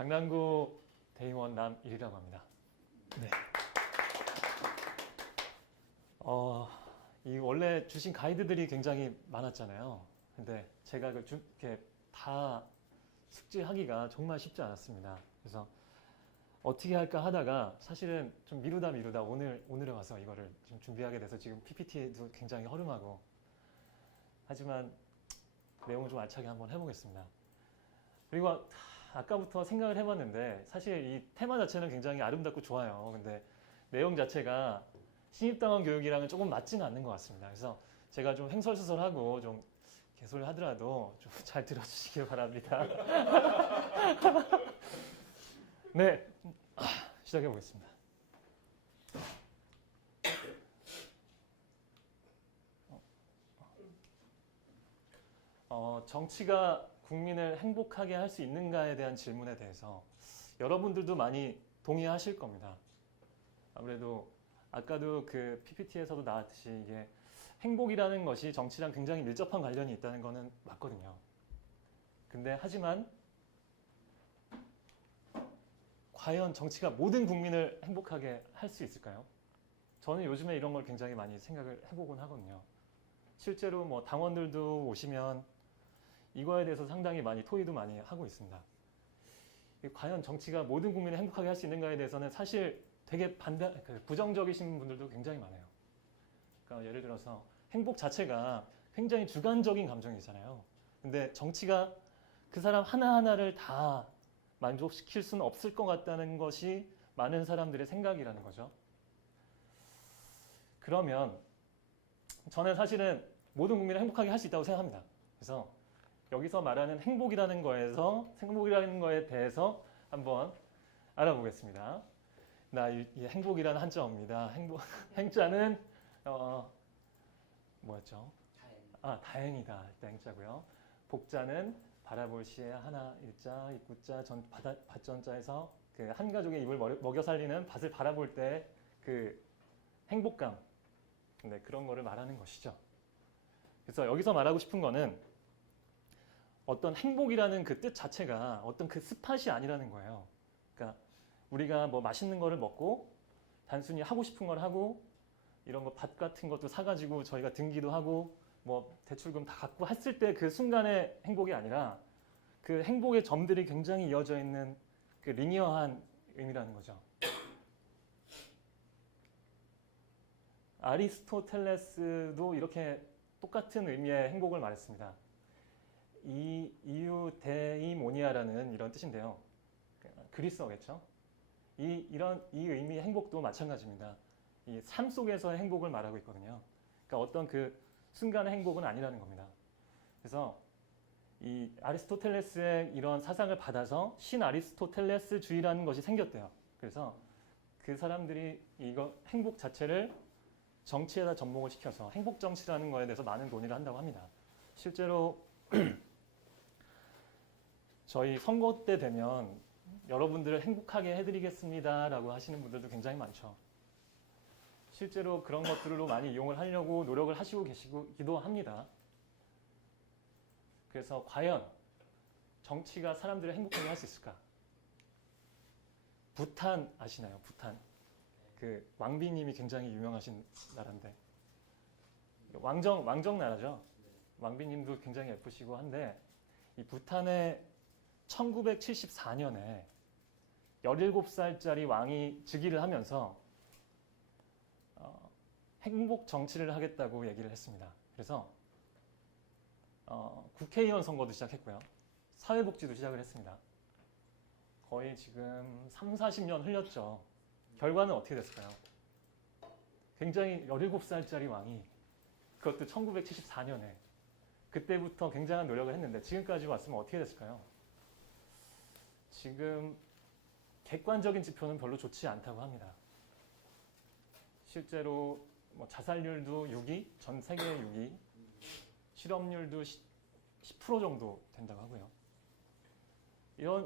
강남구 대의원 남일이라고 합니다. 네. 이 원래 주신 가이드들이 굉장히 많았잖아요. 근데 제가 이렇게 다 숙지하기가 정말 쉽지 않았습니다. 그래서 어떻게 할까 하다가 사실은 좀 미루다 오늘에 와서 이거를 좀 준비하게 돼서 지금 PPT도 굉장히 허름하고 하지만 내용을 좀 알차게 한번 해보겠습니다. 그리고 아까부터 생각을 해봤는데 사실 이 테마 자체는 굉장히 아름답고 좋아요. 근데 내용 자체가 신입당원 교육이랑은 조금 맞지는 않는 것 같습니다. 그래서 제가 좀 횡설수설하고 좀 개소리 하더라도 좀 잘 들어주시기 바랍니다. 네, 시작해 보겠습니다. 정치가 국민을 행복하게 할 수 있는가에 대한 질문에 대해서 여러분들도 많이 동의하실 겁니다. 아무래도 아까도 그 PPT에서도 나왔듯이 이게 행복이라는 것이 정치랑 굉장히 밀접한 관련이 있다는 것은 맞거든요. 근데 하지만 과연 정치가 모든 국민을 행복하게 할 수 있을까요? 저는 요즘에 이런 걸 굉장히 많이 생각을 해보곤 하거든요. 실제로 뭐 당원들도 오시면 이거에 대해서 상당히 많이 토의도 많이 하고 있습니다. 과연 정치가 모든 국민을 행복하게 할 수 있는가에 대해서는 사실 되게 부정적이신 분들도 굉장히 많아요. 그러니까 예를 들어서 행복 자체가 굉장히 주관적인 감정이잖아요. 근데 정치가 그 사람 하나하나를 다 만족시킬 수는 없을 것 같다는 것이 많은 사람들의 생각이라는 거죠. 그러면 저는 사실은 모든 국민을 행복하게 할 수 있다고 생각합니다. 그래서 여기서 말하는 행복이라는 거에 대해서 한번 알아보겠습니다. 이 행복이라는 한자어입니다. 행자는 뭐였죠? 다행이다. 일단 행자고요. 복자는 바라볼 시에 하나 일자, 입구자, 밭전자에서 그 한 가족의 입을 먹여 살리는 밭을 바라볼 때 그 행복감, 네, 그런 거를 말하는 것이죠. 그래서 여기서 말하고 싶은 거는 어떤 행복이라는 그 뜻 자체가 어떤 그 스팟이 아니라는 거예요. 그러니까 우리가 뭐 맛있는 거를 먹고 단순히 하고 싶은 걸 하고 이런 거 밭 같은 것도 사가지고 저희가 등기도 하고 뭐 대출금 다 갖고 했을 때 그 순간의 행복이 아니라 그 행복의 점들이 굉장히 이어져 있는 그 리니어한 의미라는 거죠. 아리스토텔레스도 이렇게 똑같은 의미의 행복을 말했습니다. 이유데이모니아라는 이런 뜻인데요. 그리스어겠죠. 이 의미의 행복도 마찬가지입니다. 이 삶 속에서의 행복을 말하고 있거든요. 그러니까 어떤 그 순간의 행복은 아니라는 겁니다. 그래서 이 아리스토텔레스의 이런 사상을 받아서 신아리스토텔레스주의라는 것이 생겼대요. 그래서 그 사람들이 이거 행복 자체를 정치에다 접목을 시켜서 행복 정치라는 거에 대해서 많은 논의를 한다고 합니다. 실제로 저희 선거 때 되면 여러분들을 행복하게 해드리겠습니다라고 하시는 분들도 굉장히 많죠. 실제로 그런 것들로 많이 이용을 하려고 노력을 하시고 계시기도 합니다. 그래서 과연 정치가 사람들을 행복하게 할 수 있을까? 부탄 아시나요? 부탄. 그 왕비님이 굉장히 유명하신 나라인데 왕정 나라죠. 왕비님도 굉장히 예쁘시고 한데 이 부탄의 1974년에 17살짜리 왕이 즉위를 하면서 행복 정치를 하겠다고 얘기를 했습니다. 그래서 국회의원 선거도 시작했고요. 사회복지도 시작을 했습니다. 거의 지금 3, 40년 흘렸죠. 결과는 어떻게 됐을까요? 굉장히 17살짜리 왕이 그것도 1974년에 그때부터 굉장한 노력을 했는데 지금까지 왔으면 어떻게 됐을까요? 지금 객관적인 지표는 별로 좋지 않다고 합니다. 실제로 뭐 자살률도 6위, 전 세계 6위, 실업률도 10% 정도 된다고 하고요.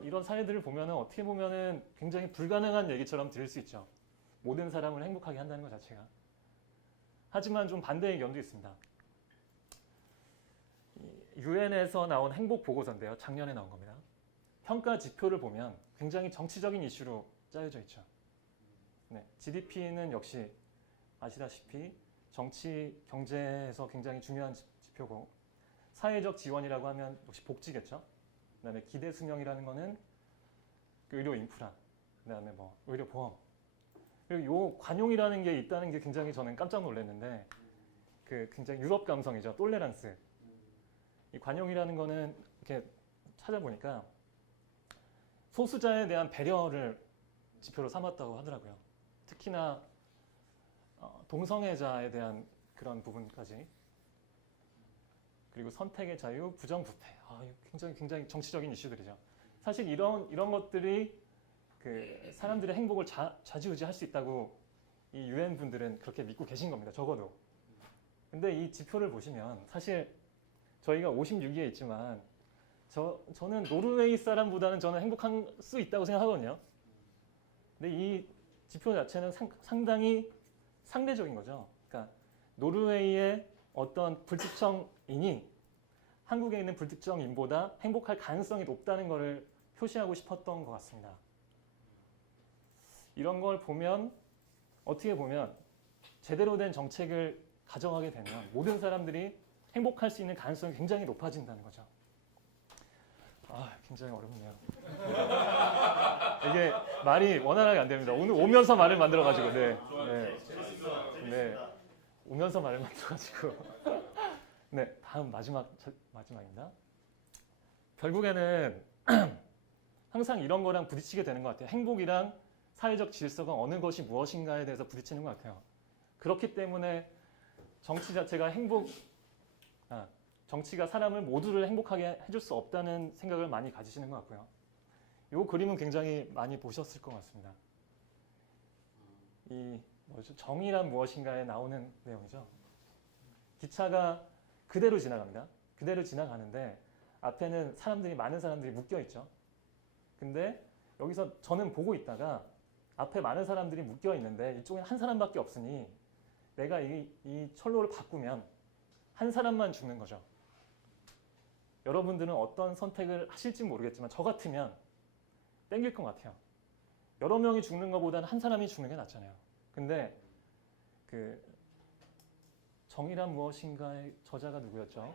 이런 사례들을 보면 어떻게 보면 굉장히 불가능한 얘기처럼 들릴 수 있죠. 모든 사람을 행복하게 한다는 것 자체가. 하지만 좀 반대의 견도 있습니다. 유엔에서 나온 행복 보고서인데요. 작년에 나온 겁니다. 평가 지표를 보면 굉장히 정치적인 이슈로 짜여져 있죠. 네, GDP는 역시 아시다시피 정치, 경제에서 굉장히 중요한 지표고 사회적 지원이라고 하면 역시 복지겠죠. 그다음에 기대 수명이라는 거는 그 의료 인프라, 그다음에 뭐 의료 보험. 그리고 요 관용이라는 게 있다는 게 굉장히 저는 깜짝 놀랐는데 그 굉장히 유럽 감성이죠. 똘레란스. 이 관용이라는 거는 이렇게 찾아보니까 소수자에 대한 배려를 지표로 삼았다고 하더라고요. 특히나 동성애자에 대한 그런 부분까지. 그리고 선택의 자유, 부정부패. 굉장히 정치적인 이슈들이죠. 사실 이런 것들이 그 사람들의 행복을 좌지우지할 수 있다고 이 UN 분들은 그렇게 믿고 계신 겁니다. 적어도. 근데 이 지표를 보시면 사실 저희가 56위에 있지만 저는 노르웨이 사람보다는 저는 행복할 수 있다고 생각하거든요. 근데 이 지표 자체는 상당히 상대적인 거죠. 그러니까 노르웨이의 어떤 불특정인이 한국에 있는 불특정인보다 행복할 가능성이 높다는 것을 표시하고 싶었던 것 같습니다. 이런 걸 보면 어떻게 보면 제대로 된 정책을 가져가게 되면 모든 사람들이 행복할 수 있는 가능성이 굉장히 높아진다는 거죠. 굉장히 어렵네요. 이게 말이 원활하게 안 됩니다. 오늘 오면서 말을 만들어가지고, 네, 오면서 말을 만들어가지고, 네, 다음 마지막입니다. 결국에는 항상 이런 거랑 부딪히게 되는 것 같아요. 행복이랑 사회적 질서가 어느 것이 무엇인가에 대해서 부딪히는 것 같아요. 그렇기 때문에 정치 자체가 정치가 사람을 모두를 행복하게 해줄 수 없다는 생각을 많이 가지시는 것 같고요. 이 그림은 굉장히 많이 보셨을 것 같습니다. 정의란 무엇인가에 나오는 내용이죠. 기차가 그대로 지나갑니다. 그대로 지나가는데 앞에는 많은 사람들이 묶여 있죠. 근데 여기서 저는 보고 있다가 앞에 많은 사람들이 묶여 있는데 이쪽엔 한 사람밖에 없으니 내가 이 철로를 바꾸면 한 사람만 죽는 거죠. 여러분들은 어떤 선택을 하실지 모르겠지만 저 같으면 땡길 것 같아요. 여러 명이 죽는 것보다는 한 사람이 죽는 게 낫잖아요. 근데 그 정의란 무엇인가의 저자가 누구였죠?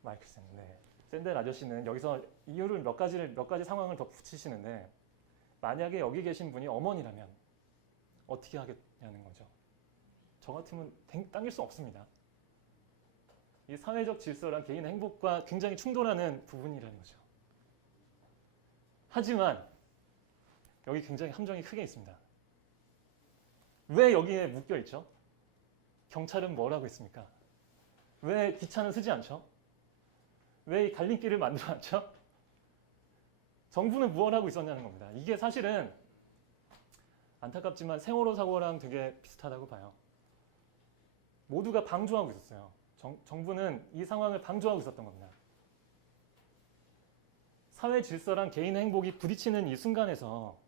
마이클 샌델. 네. 샌델 아저씨는 여기서 이유를 몇 가지 상황을 더 붙이시는데 만약에 여기 계신 분이 어머니라면 어떻게 하겠냐는 거죠. 저 같으면 당길 수 없습니다. 이 사회적 질서랑 개인 행복과 굉장히 충돌하는 부분이라는 거죠. 하지만 여기 굉장히 함정이 크게 있습니다. 왜 여기에 묶여 있죠? 경찰은 뭘 하고 있습니까? 왜 기차는 쓰지 않죠? 왜 이 갈림길을 만들어 놨죠? 정부는 무엇을 하고 있었냐는 겁니다. 이게 사실은 안타깝지만 세월호 사고랑 되게 비슷하다고 봐요. 모두가 방조하고 있었어요. 정부는 이 상황을 방조하고 있었던 겁니다. 사회 질서랑 개인 행복이 부딪히는 이 순간에서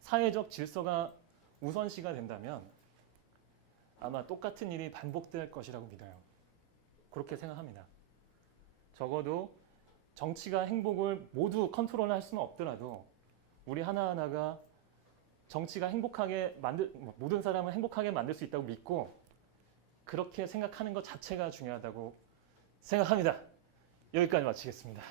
사회적 질서가 우선시가 된다면 아마 똑같은 일이 반복될 것이라고 믿어요. 그렇게 생각합니다. 적어도 정치가 행복을 모두 컨트롤할 수는 없더라도 우리 하나하나가 정치가 모든 사람을 행복하게 만들 수 있다고 믿고 그렇게 생각하는 것 자체가 중요하다고 생각합니다. 여기까지 마치겠습니다.